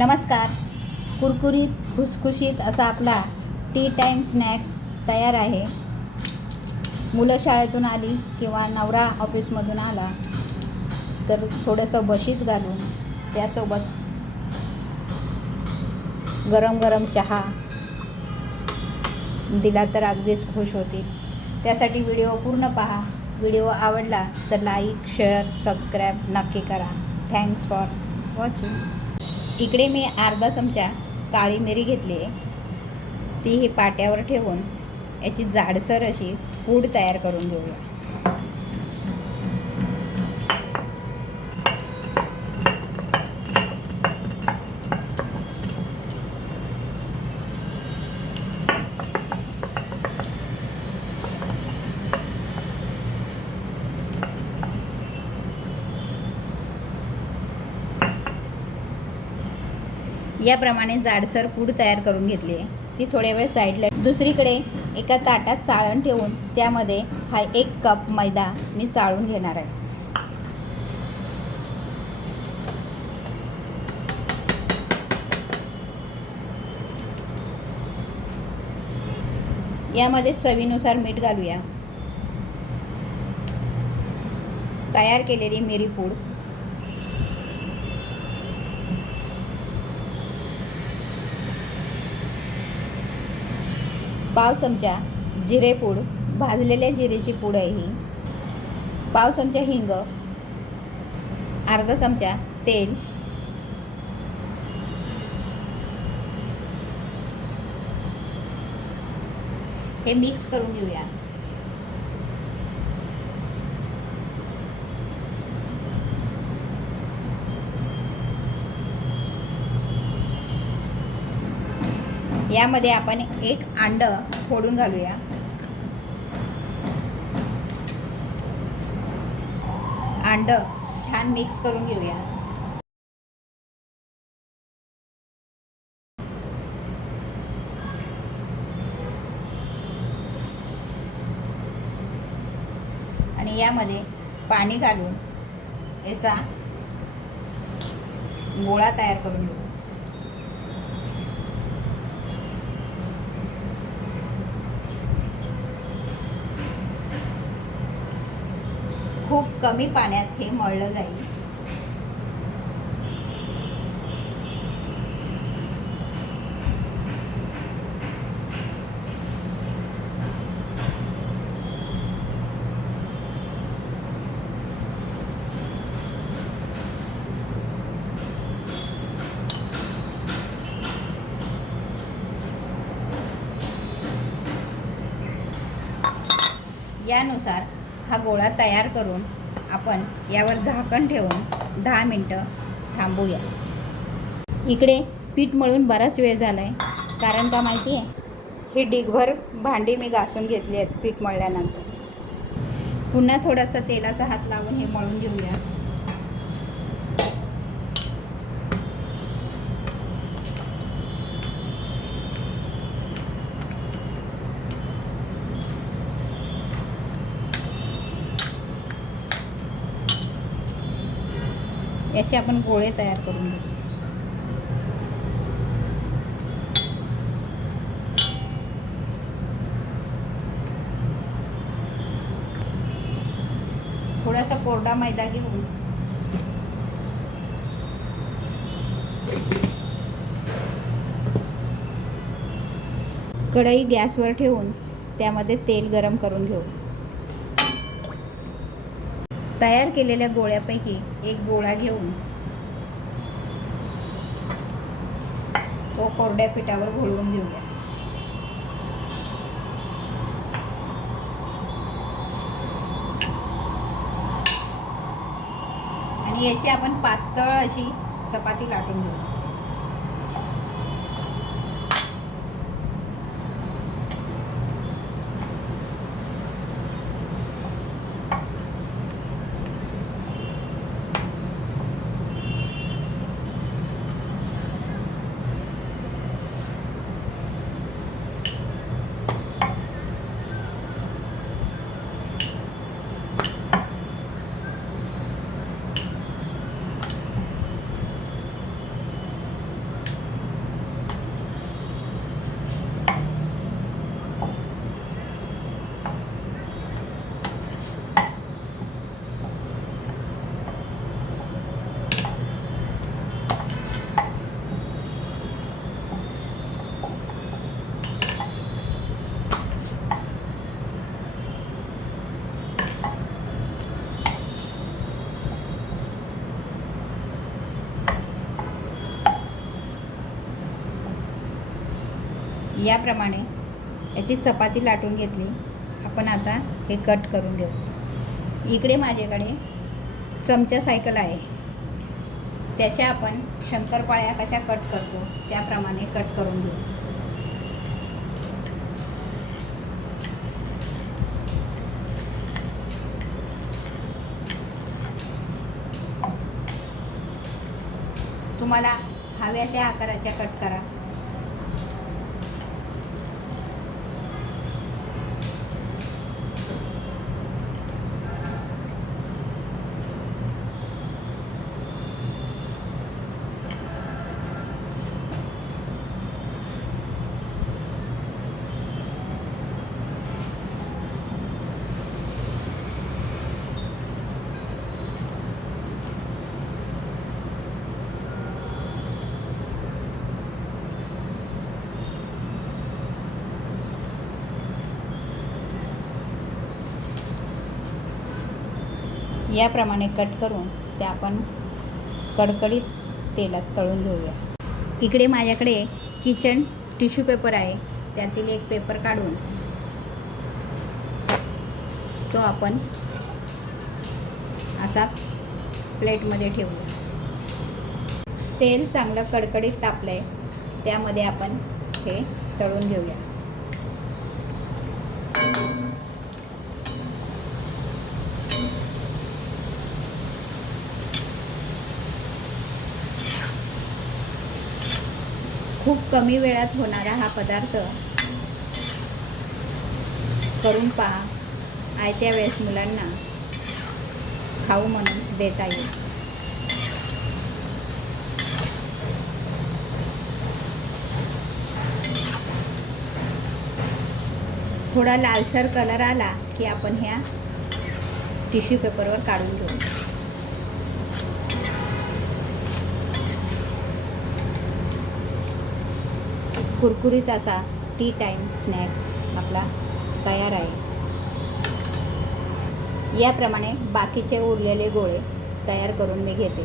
नमस्कार. कुरकुरीत खुसखुशीत असा आपला टी टाईम स्नॅक्स तयार आहे. मुलं शाळेतून आली किंवा नवरा ऑफिसमधून आला तर थोडंसं बशीत घालून त्यासोबत गरम गरम चहा दिला तर अगदीच खुश होतील. त्यासाठी व्हिडिओ पूर्ण पहा. व्हिडिओ आवडला तर लाईक, शेअर, सबस्क्राईब नक्की करा. Thanks for watching. इकडे मी अर्धा चमचा काळी मिरी घेतली आहे. ती ही पाट्यावर ठेवून याची जाडसर अशी पूड तयार करून घेऊया. याप्रमाणे जाडसर पूड तयार करून घेतली आहे. ती थोड्या वेळ साईडला. दुसरीकडे एका ताटात चाळण ठेवून त्यामध्ये हा 1 कप मैदा मी चाळून घेणार आहे. यामध्ये चवीनुसार मीठ घालूया. तयार केलेली मिरी पूड, पाव चमचा जिरेपूड, भाजलेल्या जिरेची पूड आहे ही, पाव चमचा हिंग, अर्धा चमचा तेल, हे मिक्स करून घेऊया. यामध्ये आपण 1 अंड फोडून घालूया. अंड छान मिक्स करून घेऊया. आणि यामध्ये पाणी घालून याचा गोळा तयार करून घेऊ. खूप कमी पाण्यात हे मळलं जाईल. यानुसार हा गोळा तयार करून आपण यावर झाकण ठेवून 10 मिनटं थांबूया. इकडे पीठ मळून बराच वेळ झाला आहे. कारण का माहिती आहे, हे डिगभर भांडी मी घासून घेतली आहेत. पीठ मळल्यानंतर पुन्हा थोडासा तेलाचा हात लावून हे मळून घेऊया. याचे आपण गोळे तयार करून घेऊ. थोडासा कोरडा मैदा घेऊन कढई गॅसवर ठेवून त्यामध्ये तेल गरम करून घेऊ. तयार केलेल्या गोळ्यापैकी एक गोळा घेऊन तो कोरड्या पिठावर घोळवून घेऊया. आणि याची आपण पातळ अशी चपाती लाटून घेऊ. याप्रमाणे याची चपाती लाटून घेतली. आपण आता हे कट करून घेऊ. इकडे माझ्याकडे चमचा सायकल आहे. त्याच्या आपण शंकरपाळ्या कशा कट करतो त्याप्रमाणे कट करून घेऊ. तुम्हाला हव्या त्या आकाराच्या कट करा. याप्रमाणे कट करून ते आपण कडकडीत तेलात तळून घेऊया. इकडे माझ्याकडे किचन टिश्यू पेपर आहे. त्यातील एक पेपर काढून तो आपण असा प्लेटमध्ये ठेवूया. तेल चांगलं कडकडीत तापलं आहे. त्यामध्ये आपण हे तळून घेऊया. खूप कमी वेळात होणारा हा पदार्थ करून पहा. आयत्या वेळेस मुलांना खाऊ म्हणून देता येईल. थोडा लालसर कलर आला की आपण ह्या टिश्यू पेपरवर काढून घेऊ. कुरकुरीत असा टी टाईम स्नॅक्स आपला तयार आहे. याप्रमाणे बाकीचे उरलेले गोळे तयार करून मी घेते.